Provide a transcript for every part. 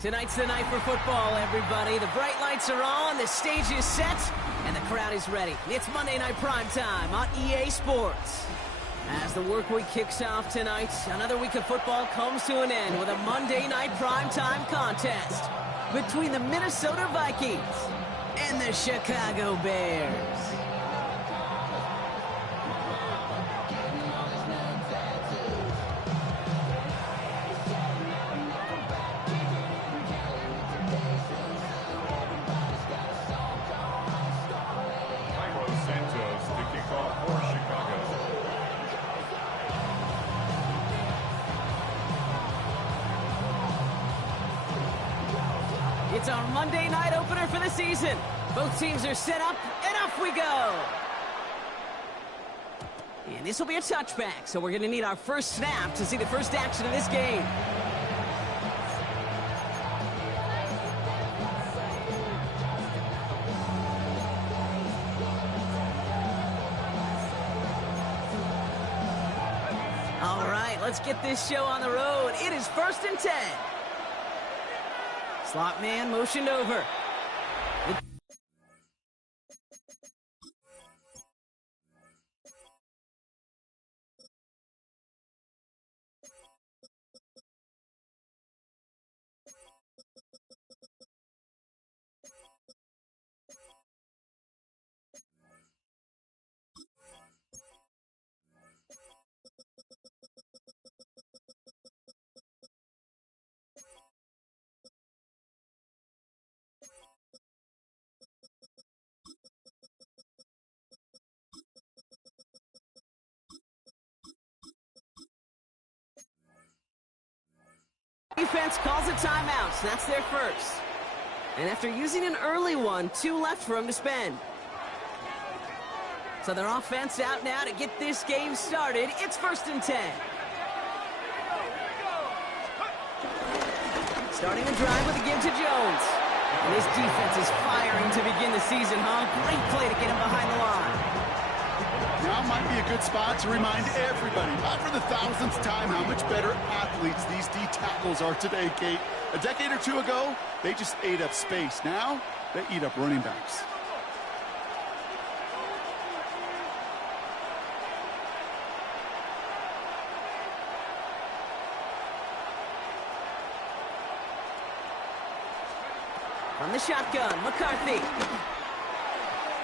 Tonight's the night for football, everybody. The bright lights are on, the stage is set, and the crowd is ready. It's Monday Night Primetime on EA Sports. As the work week kicks off tonight, another week of football comes to an end with a Monday Night Primetime contest between the Minnesota Vikings and the Chicago Bears. It's our Monday night opener for the season. Both teams are set up, and off we go. And this will be a touchback, so we're going to need our first snap to see the first action of this game. All right, let's get this show on the road. It is 1st and 10. Slot man motioned over. Defense calls a timeout, so that's their first. And after using an early one, 2 left for them to spend. So their offense out now to get this game started. It's 1st and 10. Starting the drive with a give to Jones. And this defense is firing to begin the season, huh? Great play to get him behind the line. Now might be a good spot to remind everybody, not for the 1000th time, how much better athletes these D tackles are today, Kate. A decade or 2 ago, they just ate up space. Now, they eat up running backs. From the shotgun, McCarthy.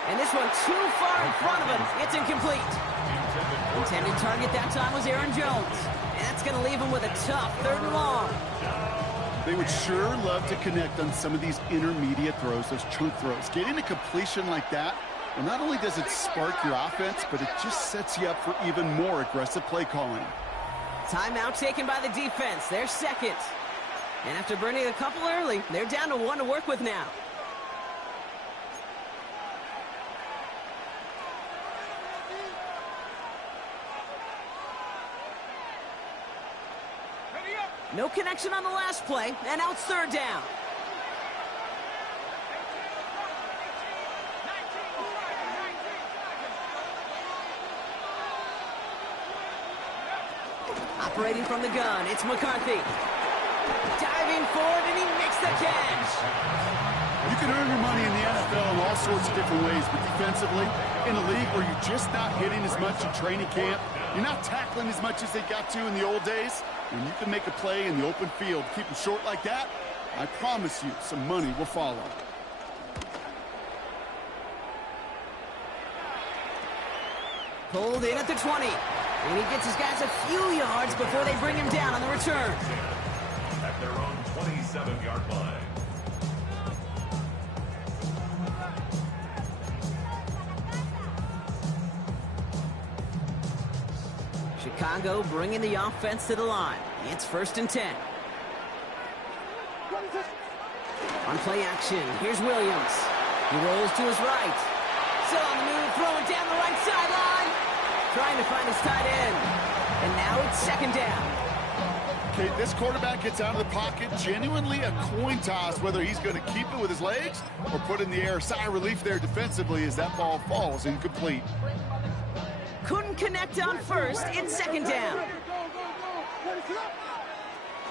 And this one too far in front of him. It's incomplete. Intended target that time was Aaron Jones. And that's going to leave him with a tough 3rd and long. They would sure love to connect on some of these intermediate throws, those chunk throws. Getting a completion like that, well, not only does it spark your offense, but it just sets you up for even more aggressive play calling. Timeout taken by the defense. They're second. And after burning a couple early, they're down to 1 to work with now. No connection on the last play, and now it's 3rd down. Operating from the gun, it's McCarthy. Diving forward, and he makes the catch. You can earn your money in the NFL in all sorts of different ways, but defensively, in a league where you're just not hitting as much in training camp, you're not tackling as much as they got to in the old days, when you can make a play in the open field, keep them short like that, I promise you some money will follow. Pulled in at the 20. And he gets his guys a few yards before they bring him down on the return. At their own 27-yard line. Chicago bringing the offense to the line. It's 1st and 10. On play action, here's Williams. He rolls to his right. Still on the move, throwing down the right sideline. Trying to find his tight end. And now it's 2nd down. Okay, this quarterback gets out of the pocket, genuinely a coin toss whether he's going to keep it with his legs or put it in the air. Sigh of relief there defensively as that ball falls incomplete. Couldn't connect on first. It's 2nd down.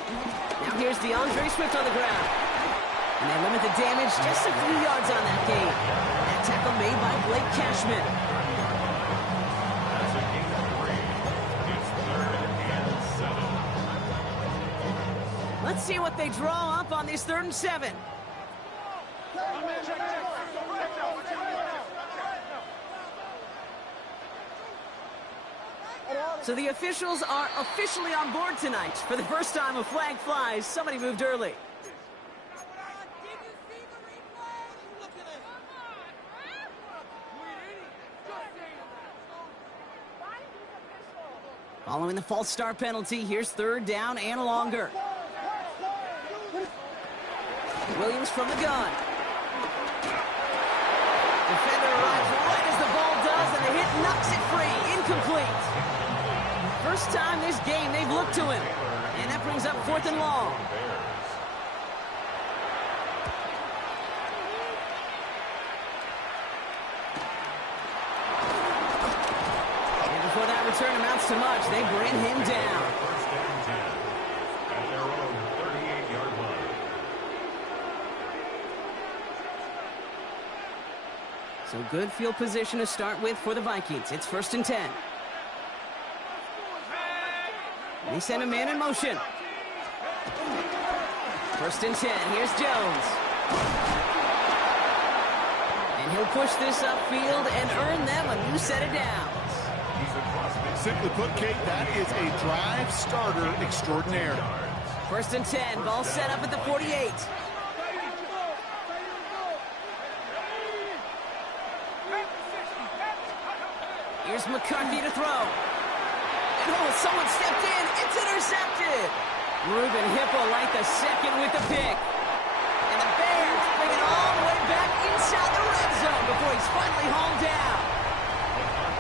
Now here's DeAndre Swift on the ground. And they limit the damage just a few yards on that game. That tackle made by Blake Cashman. That's a gain of 3. It's 3rd and 7. Let's see what they draw up on this 3rd and 7. So the officials are officially on board tonight. For the first time a flag flies, somebody moved early. Following the false start penalty, here's 3rd down and longer. Williams from the gun. Defender arrives right as the ball does, and the hit knocks it free. Incomplete. First time this game they've looked to him. And that brings up 4th and long. And before that return amounts to much, they bring him down. 1st and 10 at their own 38-yard line. So good field position to start with for the Vikings. It's 1st and 10. They send a man in motion. 1st and 10. Here's Jones. And he'll push this upfield and earn them a new set of downs. Simply put, Kate, that is a drive starter extraordinaire. 1st and 10. Ball set up at the 48. Here's McCarthy to throw. And oh, someone stepped in. It's intercepted. Ruben Hippolyte the second with the pick. And the Bears bring it all the way back inside the red zone before he's finally hauled down.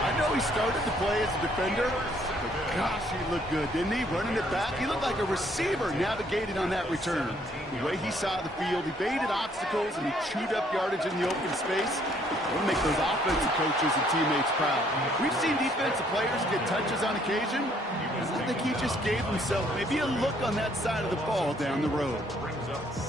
I know he started the play as a defender, but gosh, he looked good, didn't he? Running it back, he looked like a receiver navigating on that return. The way he saw the field, he baited obstacles, and he chewed up yardage in the open space. It'll make those offensive coaches and teammates proud. We've seen defensive players get touches on occasion. I think he just gave himself maybe a look on that side of the ball down the road.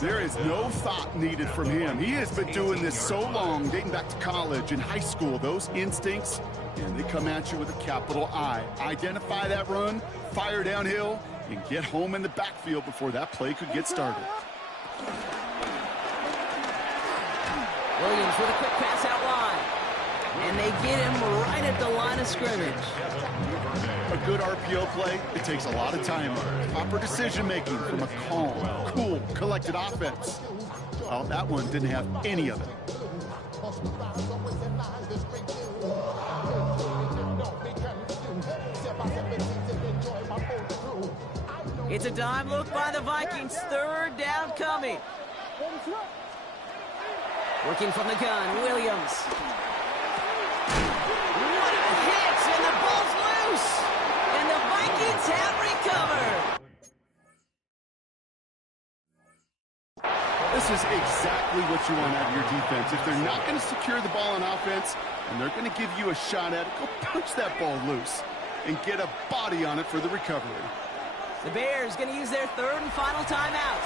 There is no thought needed from him. He has been doing this so long, dating back to college and high school. Those instincts, and they come at you with a capital I. Identify that run, fire downhill, and get home in the backfield before that play could get started. Williams with a quick pass out wide. And they get him right at the line of scrimmage. A good RPO play, it takes a lot of time. Proper decision-making from a calm, cool, collected offense. Well, that one didn't have any of it. It's a dime look by the Vikings. 3rd down coming. Working from the gun, Williams. What a hit, and the ball's loose. And the Vikings have recovered. This is exactly what you want out of your defense. If they're not going to secure the ball on offense, and they're going to give you a shot at it, go punch that ball loose and get a body on it for the recovery. The Bears going to use their 3rd and final timeout.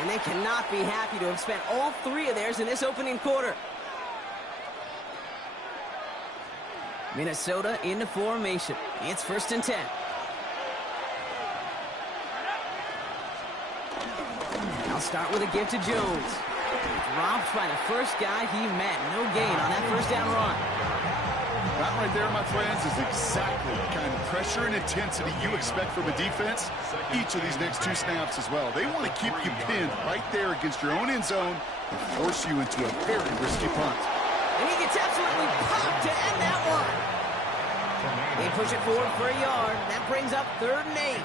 And they cannot be happy to have spent all 3 of theirs in this opening quarter. Minnesota into formation. It's 1st and 10. I'll start with a give to Jones. Dropped by the first guy he met. No gain on that 1st down run. That right there, my friends, is exactly the kind of pressure and intensity you expect from a defense. Each of these next 2 snaps as well. They want to keep you pinned right there against your own end zone and force you into a very risky punt. And he gets absolutely popped to end that one. They push it forward for a yard. That brings up 3rd and 8.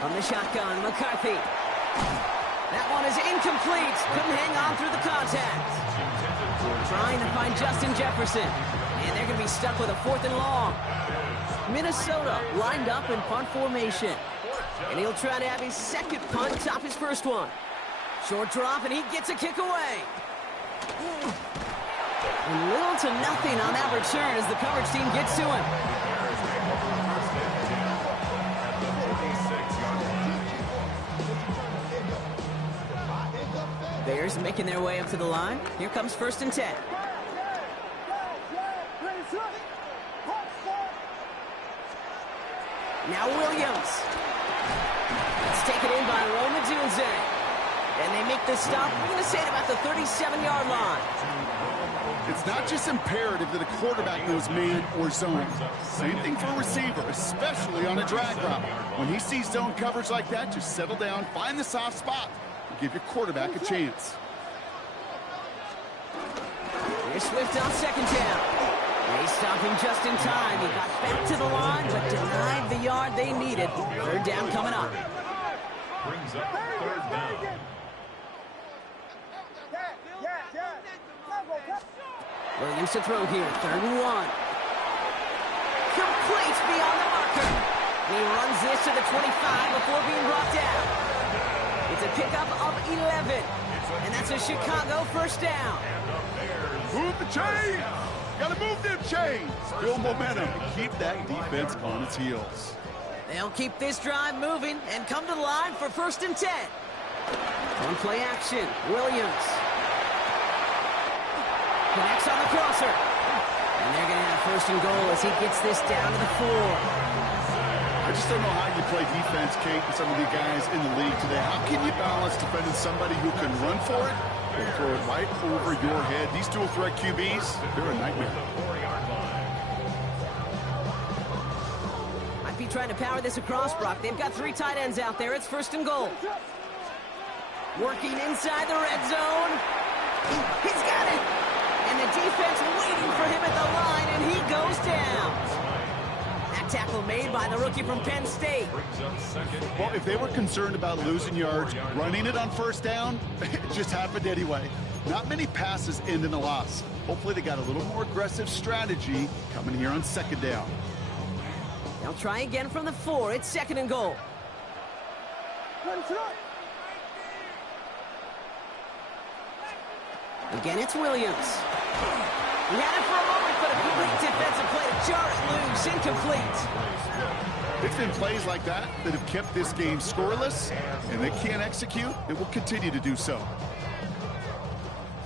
From the shotgun, McCarthy. That one is incomplete. Couldn't hang on through the contact. Trying to find Justin Jefferson. And they're going to be stuck with a 4th and long. Minnesota lined up in punt formation. And he'll try to have his 2nd punt top his 1st one. Short drop, and he gets a kick away. And little to nothing on that return as the coverage team gets to him. Bears making their way up to the line. Here comes 1st and 10. Now Williams. It's taken in by Roma Dunze. And they make the stop, we're going to say it about the 37-yard line. It's not just imperative that a quarterback knows man or zone. Same thing for a receiver, especially on a drag route. When he sees zone coverage like that, just settle down, find the soft spot, and give your quarterback a chance. Here's Swift on 2nd down. They stop him just in time. He got back to the line, but denied the yard they needed. 3rd down coming up. Brings up 3rd down. Williams to throw here. 3rd and 1. Complete beyond the marker. He runs this to the 25 before being brought down. It's a pickup of 11. And that's a Chicago 1st down. Move the chains! Gotta move them chains! Build momentum and keep that defense on its heels. They'll keep this drive moving and come to the line for 1st and 10. On play action, Williams. Connects on the crosser. And they're going to have 1st and goal as he gets this down to the 4. I just don't know how you play defense, Kate, with some of the guys in the league today. How can you balance defending somebody who can run for it or throw it right over your head? These dual threat QBs, they're a nightmare. Might be trying to power this across, Brock. They've got 3 tight ends out there. It's 1st and goal. Working inside the red zone. He's got it. And the defense waiting for him at the line, and he goes down. That tackle made by the rookie from Penn State. Well, if they were concerned about losing yards, running it on 1st down, it just happened anyway. Not many passes end in a loss. Hopefully they got a little more aggressive strategy coming here on 2nd down. They'll try again from the 4. It's 2nd and goal. Again, it's Williams. He had it for a moment, but a complete defensive play to jar it loose. Incomplete. It's been plays like that that have kept this game scoreless, and they can't execute. It will continue to do so.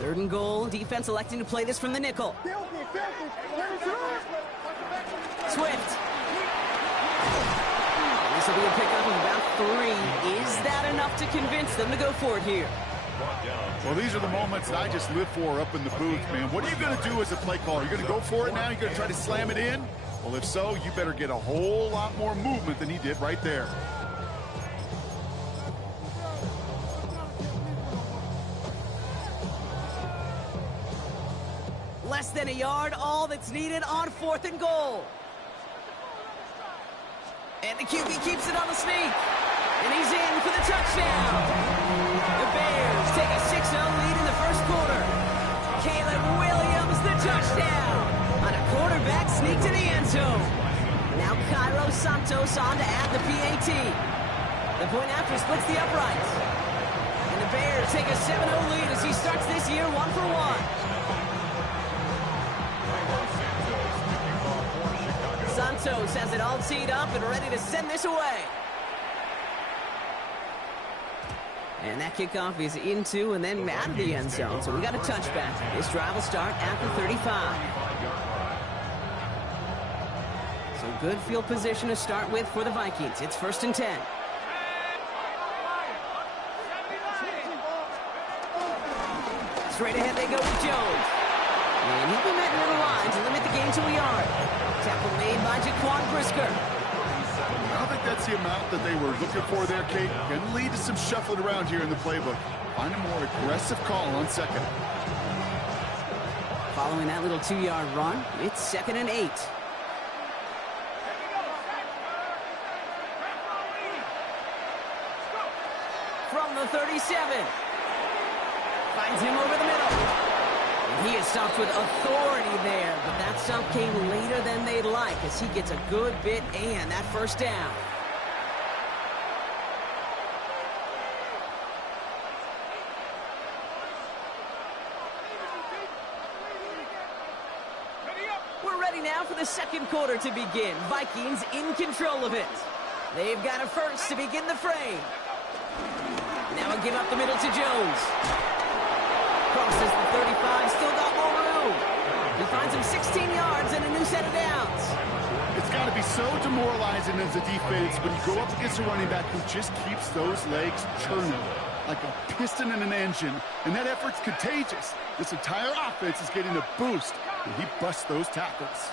3rd and goal. Defense electing to play this from the nickel. Swift. This will be a pickup of about 3. Is that enough to convince them to go for it here? Well, these are the moments that I just live for up in the booth, man. What are you going to do as a play caller? You're going to go for it now? You're going to try to slam it in? Well, if so, you better get a whole lot more movement than he did right there. Less than a yard, all that's needed on 4th and goal. And the QB keeps it on the sneak. And he's in for the touchdown. The Bears take a 6-0 lead in the 1st quarter. Caleb Williams, the touchdown. On a quarterback sneak to the end zone. Now Cairo Santos on to add the PAT. The point after splits the uprights. And the Bears take a 7-0 lead as he starts this year 1 for 1. Santos has it all teed up and ready to send this away. And that kickoff is into and then out of the end zone. So we got a touchback. This drive will start after 35. So good field position to start with for the Vikings. It's 1st and 10. Straight ahead they go with Jones. And he'll be met near the line to limit the gain to a yard. Tackle made by Jaquan Brisker. I don't think that's the amount that they were looking for there, Kate. Going to lead to some shuffling around here in the playbook. Find a more aggressive call on 2nd. Following that little 2-yard run, it's 2nd and 8. From the 37. Finds him over the middle. And he is stopped with authority there, but that stop came later than they'd like as he gets a good bit and that 1st down. ready now for the second quarter to begin. Vikings in control of it. They've got a first to begin the frame. Now a give up the middle to Jones. Crosses the 35, still got more room. He finds him 16 yards and a new set of downs. It's got to be so demoralizing as a defense when you go up against a running back who just keeps those legs churning like a piston in an engine, and that effort's contagious. This entire offense is getting a boost when he busts those tackles.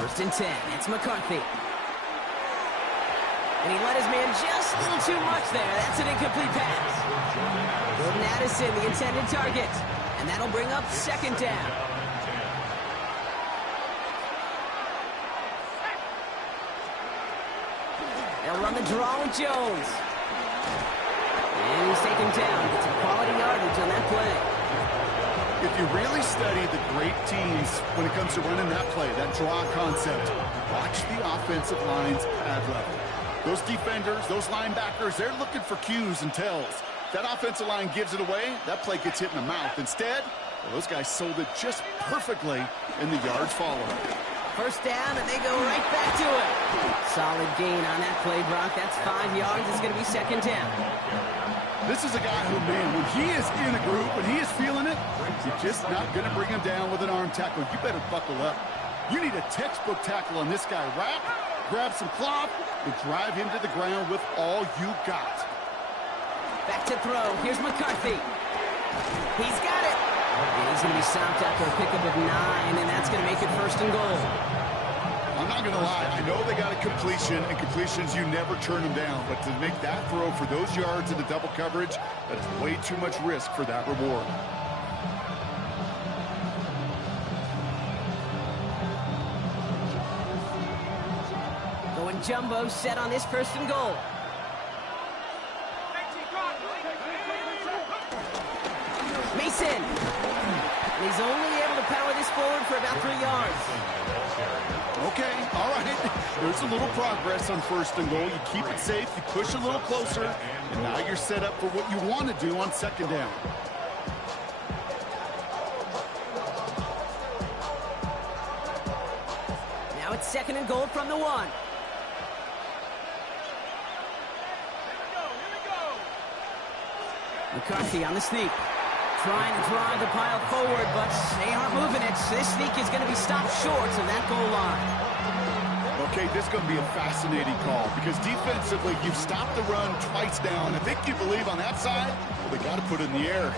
1st and 10, it's McCarthy. And he let his man just a little too much there. That's an incomplete pass. Jordan Addison, the intended target. And that'll bring up 2nd down. They'll run the draw with Jones. And he's taken down. Gets a quality yardage on that play. If you really study the great teams when it comes to running that play, that draw concept, watch the offensive line's pad level. Those defenders, those linebackers, they're looking for cues and tells. That offensive line gives it away, that play gets hit in the mouth. Instead, well, those guys sold it just perfectly, and the yards follow. 1st down, and they go right back to it. Solid gain on that play, Brock. That's 5 yards. It's going to be 2nd down. This is a guy who, man, when he is in a group, when he is feeling it, you're just not going to bring him down with an arm tackle. You better buckle up. You need a textbook tackle on this guy. Wrap, grab some cloth, and drive him to the ground with all you got. Back to throw. Here's McCarthy. He's got it. And he's going to be stopped after a pickup of 9, and that's going to make it 1st and goal. I'm not going to lie. I know they got a completion, and completions, you never turn them down. But to make that throw for those yards into double coverage, that's way too much risk for that reward. Going jumbo set on this 1st and goal. Mason. And he's only able to power this forward for about 3 yards. Okay, all right. There's a little progress on 1st and goal. You keep it safe, you push a little closer, and now you're set up for what you want to do on 2nd down. Now it's 2nd and goal from the 1. McCarthy on the sneak. Trying to drive the pile forward, but they aren't moving it. This sneak is going to be stopped short of that goal line. Okay, this is going to be a fascinating call because defensively, you've stopped the run twice down. I think you believe on that side, well, they got to put it in the air.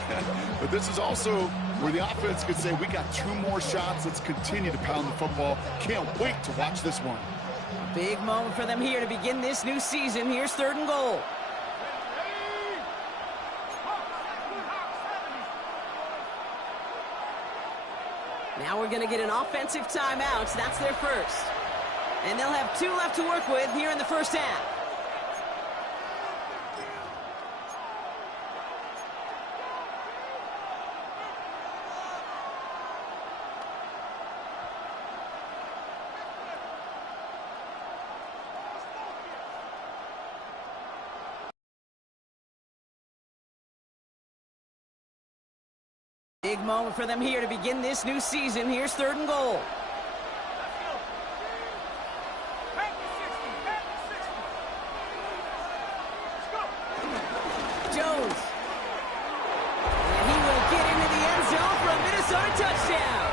But this is also where the offense could say, we got 2 more shots. Let's continue to pound the football. Can't wait to watch this one. Big moment for them here to begin this new season. Here's 3rd and goal. Now we're going to get an offensive timeout. That's their first. And they'll have 2 left to work with here in the 1st half. Big moment for them here to begin this new season. Here's 3rd and goal. Jones. And he will get into the end zone for a Minnesota touchdown.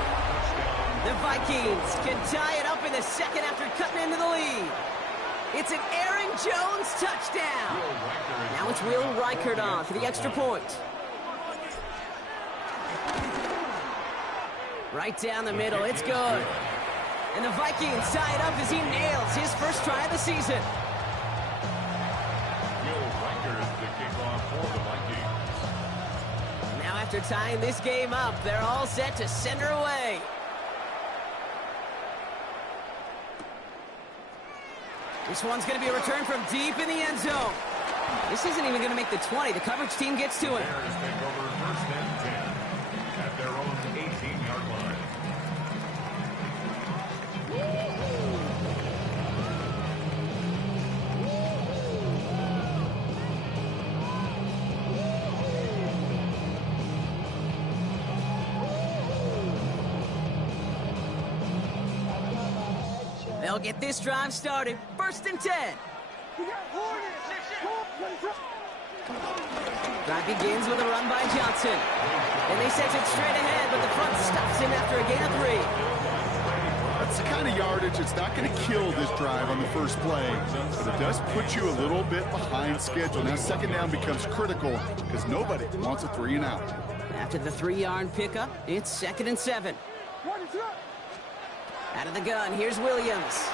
The Vikings can tie it up in the 2nd after cutting into the lead. It's an Aaron Jones touchdown. Now it's Will Reichert on for the extra point. Right down the middle, it's good. And the Vikings tie it up as he nails his 1st try of the season. Will Reichert is the kickoff for the Vikings. Now after tying this game up, they're all set to send her away. This one's going to be a return from deep in the end zone. This isn't even going to make the 20. The coverage team gets to it. Bears take over 1st and 10 at their own 18-yard line. They'll get this drive started. 1st and 10. Drive begins with a run by Johnson. And they send it straight ahead, but the front stops him after a gain of 3. That's the kind of yardage it's not going to kill this drive on the first play, but it does put you a little bit behind schedule. Now 2nd down becomes critical because nobody wants a 3-and-out. After the 3-yard pickup, it's 2nd and 7. Out of the gun, here's Williams.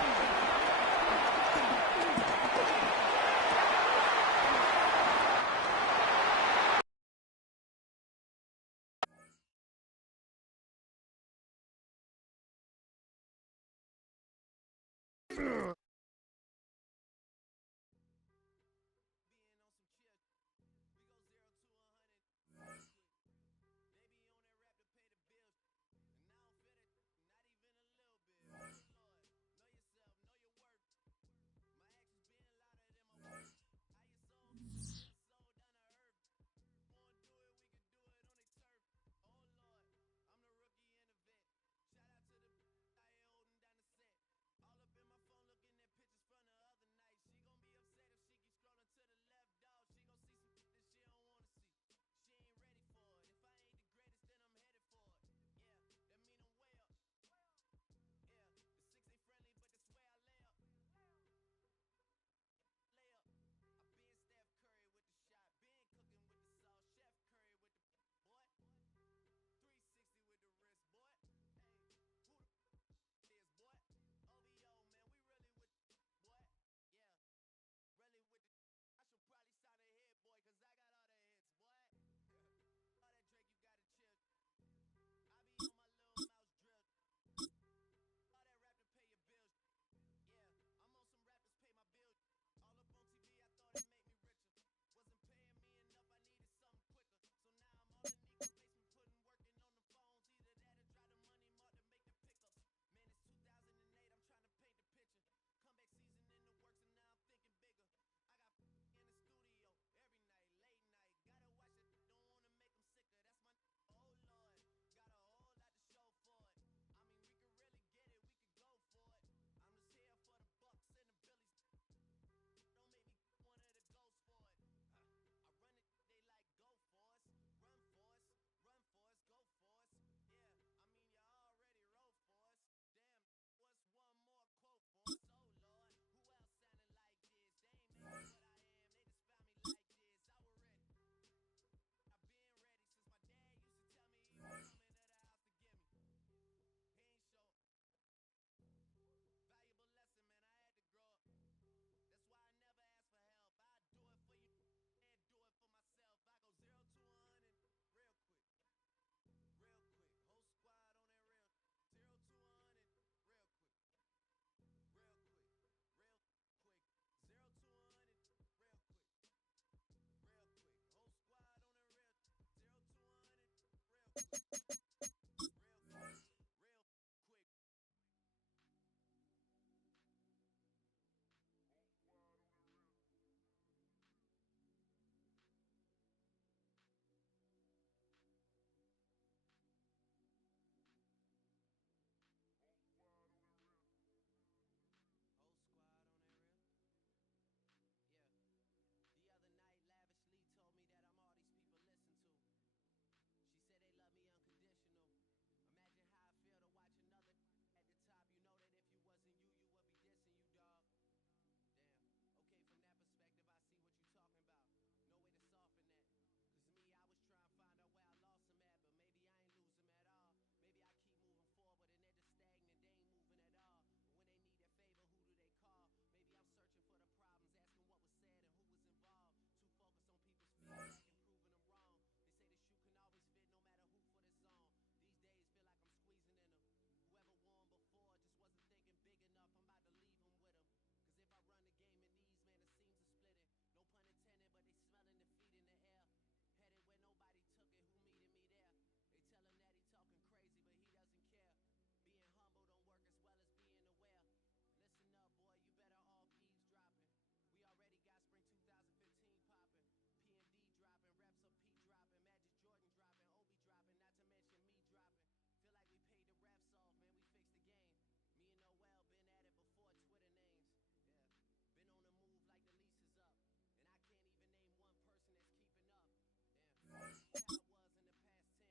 how it was in the past tense.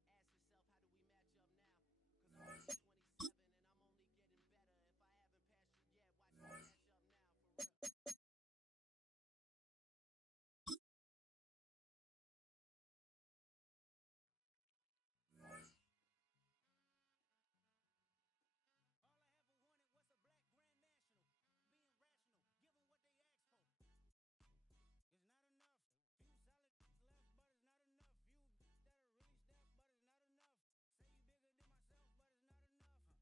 Ask yourself, how do we match up now? Cause I'm only 27 and I'm only getting better. If I haven't passed you yet, watch me catch up now, for real. All I ever wanted was a black grand national. Being rational, give them what they ask for. It's not enough. Few solid left, but it's not enough. Few that'll really step, but it's not enough. Say you bigger than myself, but it's not enough. I get on it. Yeah, somebody gotta do it. I made him mad.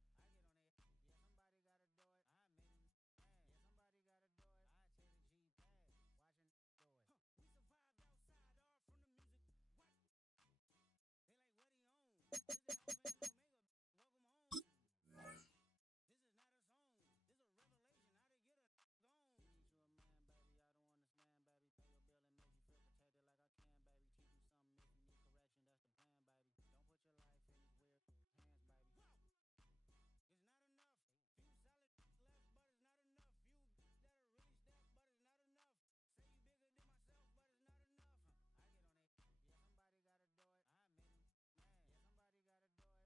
Yeah, somebody gotta do it. I take the G pad, watching do it. We survived outside, all from the music. What? They like what he own. This the Alpha and Omega. Welcome home. This is not a song. This a revelation. How to get a gone. Need you a man, baby. I don't understand, baby. Pay your bill and make you feel protected like I can, baby. Teach you something if you need correction. That's the plan, baby. Don't put your life in these weird hands, baby. Whoa. It's not enough. Few solid left, but it's not enough. Few that'll really step, but it's not enough. Say you bigger than myself, but it's not enough. I get on it. Yeah, somebody gotta do it. I made him mad. Yeah, somebody gotta do it.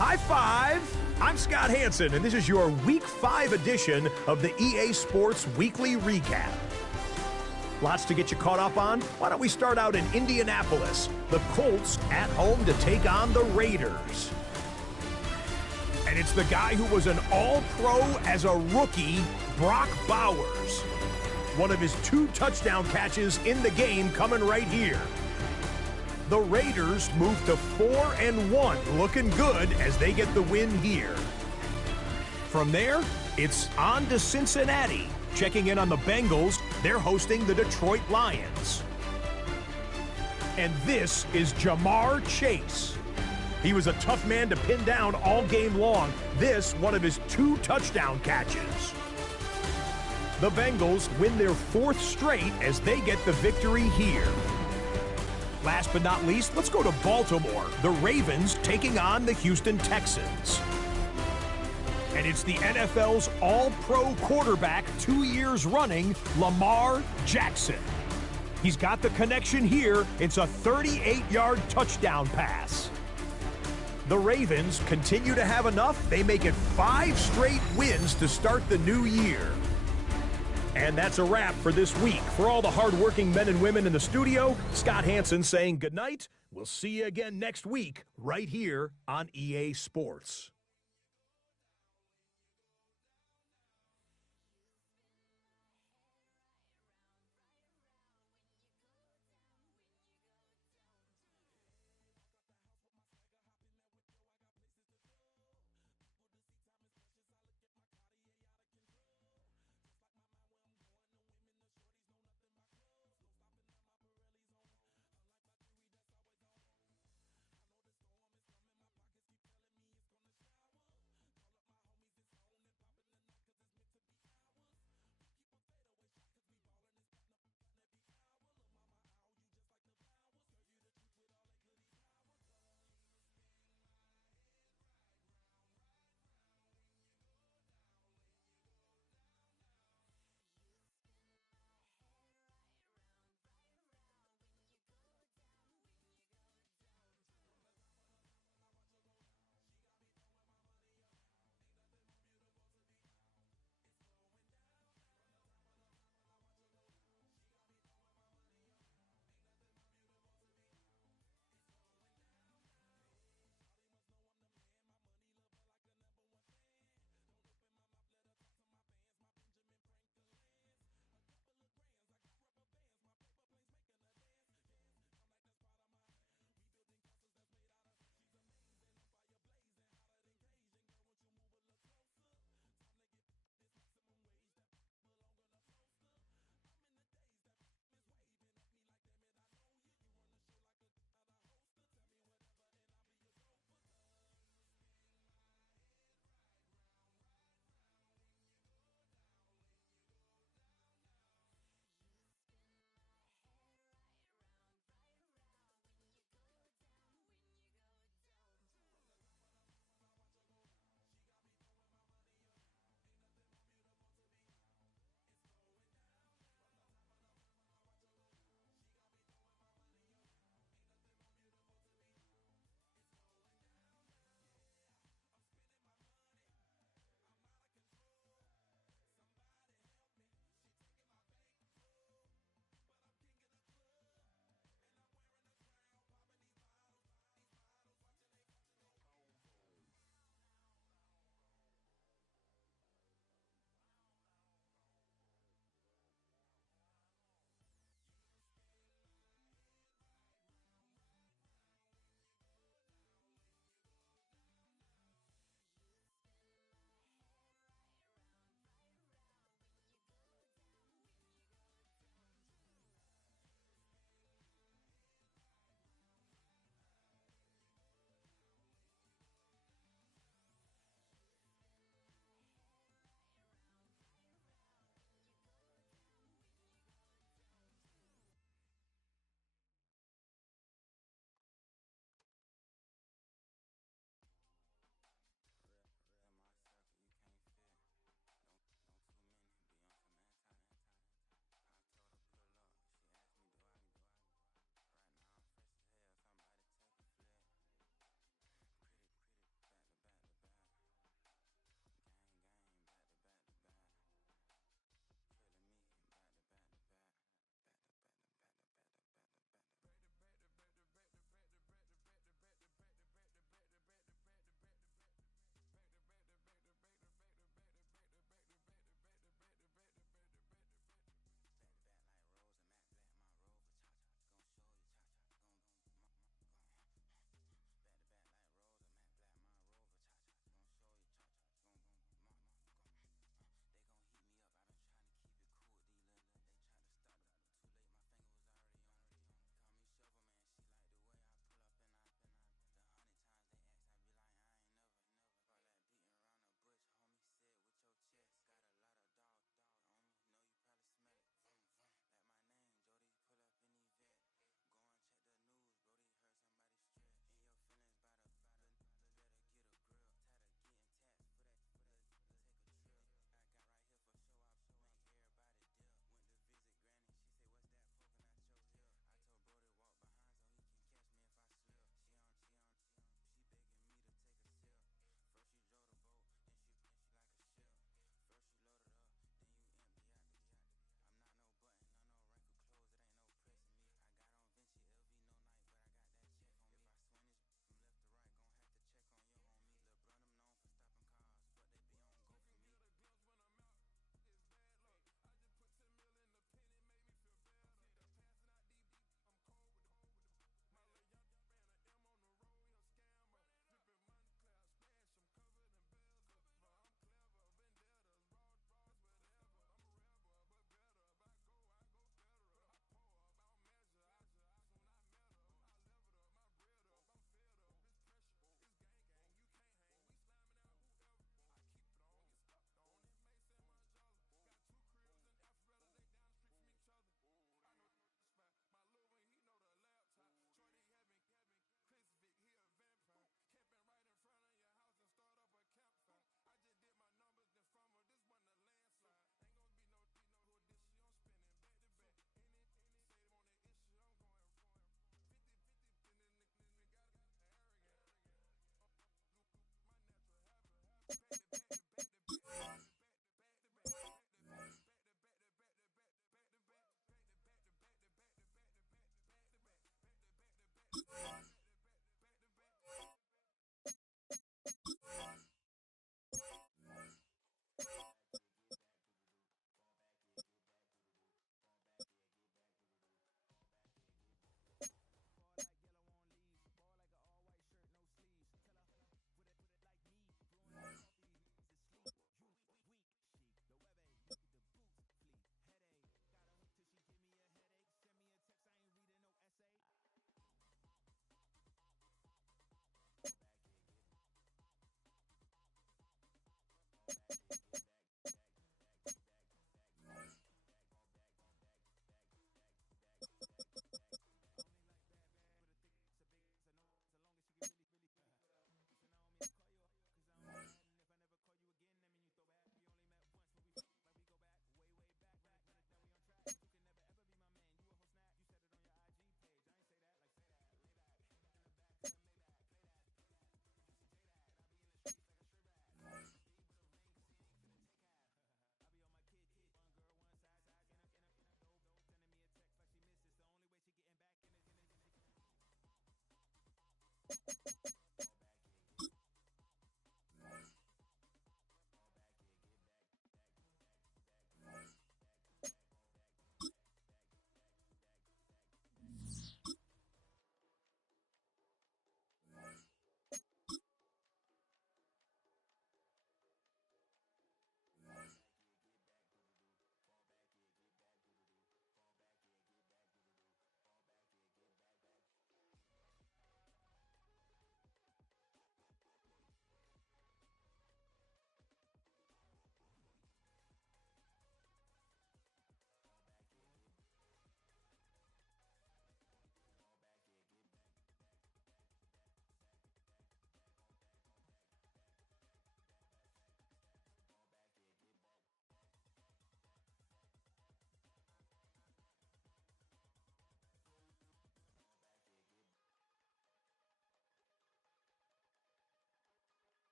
High five! I'm Scott Hansen, and this is your Week 5 edition of the EA Sports Weekly Recap. Lots to get you caught up on. Why don't we start out in Indianapolis? The Colts at home to take on the Raiders. And it's the guy who was an All-Pro as a rookie, Brock Bowers. One of his 2 touchdown catches in the game coming right here. The Raiders move to 4-1, looking good as they get the win here. From there, it's on to Cincinnati. Checking in on the Bengals, they're hosting the Detroit Lions. And this is Jamar Chase. He was a tough man to pin down all game long. This, one of his 2 touchdown catches. The Bengals win their 4th straight as they get the victory here. Last but not least, let's go to Baltimore. The Ravens taking on the Houston Texans. And it's the NFL's All-Pro quarterback 2 years running, Lamar Jackson. He's got the connection here. It's a 38-yard touchdown pass. The Ravens continue to have enough. They make it 5 straight wins to start the new year. And that's a wrap for this week. For all the hardworking men and women in the studio, Scott Hansen saying goodnight. We'll see you again next week right here on EA Sports.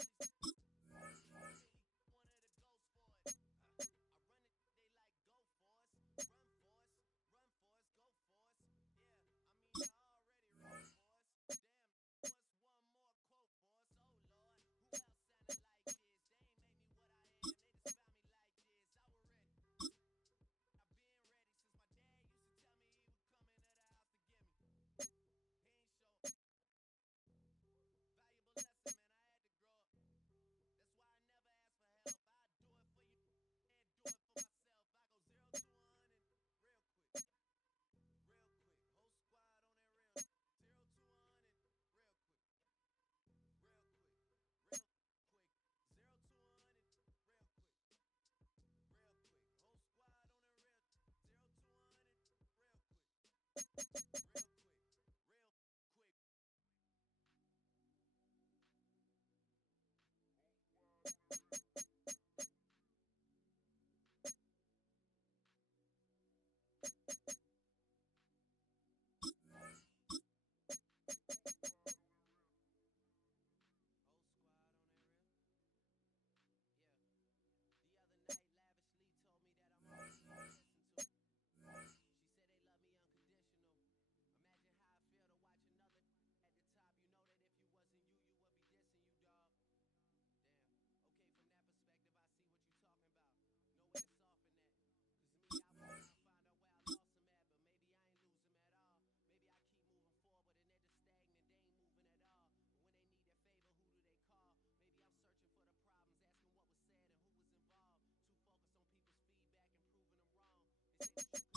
Too focused on people's feedback and proving them wrong. They say the